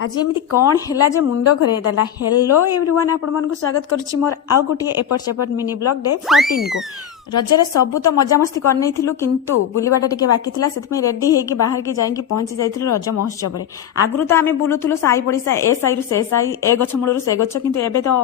आज एमती कौन है जे मुंड घरे देला। हेलो एवरीवन, आपण मानकु स्वागत करुछि मोर आउ गोटे एपट सेपट मिनी ब्लॉग डे 14 को। रजरे सबू तो मजामस्ती करने थिलु, किंतु बुलिबाटा टिके बाकी थिला, सेतमे रेडी हेकी बाहर की जाईकी पहुंची जाइथिलु रज महोत्सव रे। आगरु तो आमे बुलुथुलु साई पड़िसा, ए साई रु से साई, ए गछ मूलरु से गछ, किंतु एबे तो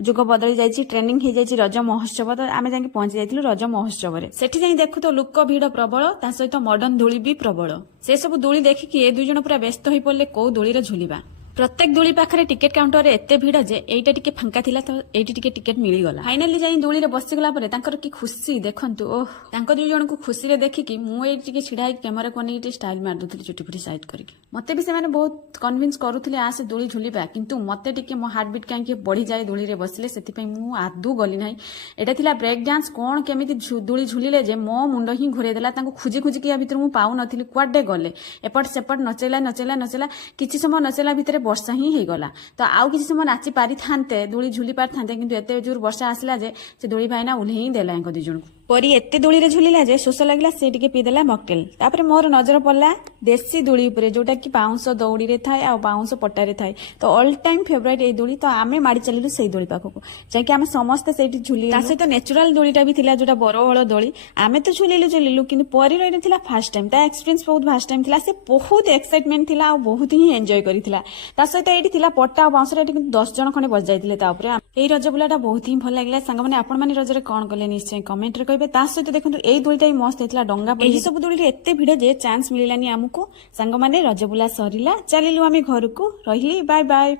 जुग बदली जाइछि, ट्रेनिंग हे जाइछि रज महोत्सव। तो आमे जाईकी पहुंची जाइथिलु रज महोत्सव रे। सेठी जाई देखु तो लोक भीड़ प्रबल, ता सहित मॉडर्न धूली भी प्रबल। से सब धूली देखिकी ए दुई जण पूरा व्यस्त होई पड़ले को धूली रे झुलिबा। प्रत्येक दूली पाखे टिकेट काउंटर एत भिड़ जे एटा टिके फांका थिला, तो एटी टिके टिकेट मिलीगला। फाइनाली जाई दूली रे बसिगला परे तांकर की खुशी देखंतु। ओह, तांको दुई जण को खुशी रे देखिकी मु एटी टिके छिडा कैमरा को नहीं स्टाइल मार दुथली, चुटी फुटी साइड करके। मते भी से माने बहुत कन्विंस करूथले आ से दूली झुलिबा, किंतु मते टिके मो हार्ट बीट काहे बढ़ी जाए दूली रे बसिले, सेति पई मु आदु गली नाही। एटा थिला ब्रेक डांस, कोन केमिति दूली झुलिले जे मो मुंड ही घुरे देला। तांको खुजी खुजी कि या भितर मु पाउ नथिली, कुआडे गले एपट सेपट नचेला नचेला नचेला, किछि समय नचेला भितर वर्षा ही हे गला। तो आउ किसी समय नाची पारि थांते, दूली झुली पारि थांते, किंतु एते जोर वर्षा आसला जे से दूली भाईना उल्हे ही देला एंको दी जण परी एते दूली रे झुलिला जे शोष लागला, से टिके पी देला मॉकटेल। तापरे मोर नजर पड़ला देसी दूली उपरे, जोटा कि पाउंस दौड़ी रे थाए आ पाउंस पट्टा रे थाए। तो ऑल टाइम फेवरेट ए दूली। तो आमे माडी चलिलु सेई दूली पाखको, जाके आमे समस्त सेठी झुली। ता सहित नेचुरल दूलीटा भी थिला, जोटा बरहळ दूली। आमे तो झुलिलु, किंतु परी रे थिला फर्स्ट टाइम। ता एक्सपीरियंस बहुत फास्ट टाइम थिला, से बहुत एक्साइटमेंट थिला आ बहुत ही एंजॉय करिथिला। ता सहित एठी थिला पट्टा आ बाउंस रे 10 जण खने बज जाइथिले। ता ऊपर एई रज बुलाटा बहुत ही भल लागला। संग माने आपण माने रजरे कोन कले निश्चय कमेंट रे कहबे। ता सहित देखंतु एई दूलीटा मस्त हेतला, डंगा पड़ी। एही सब दूली रे एते भिड़ जे चांस मिलिलानी हमकु। संग माने रज बुला सरिला, चलिलु आमे घरकू। रहिली, बाय बाय।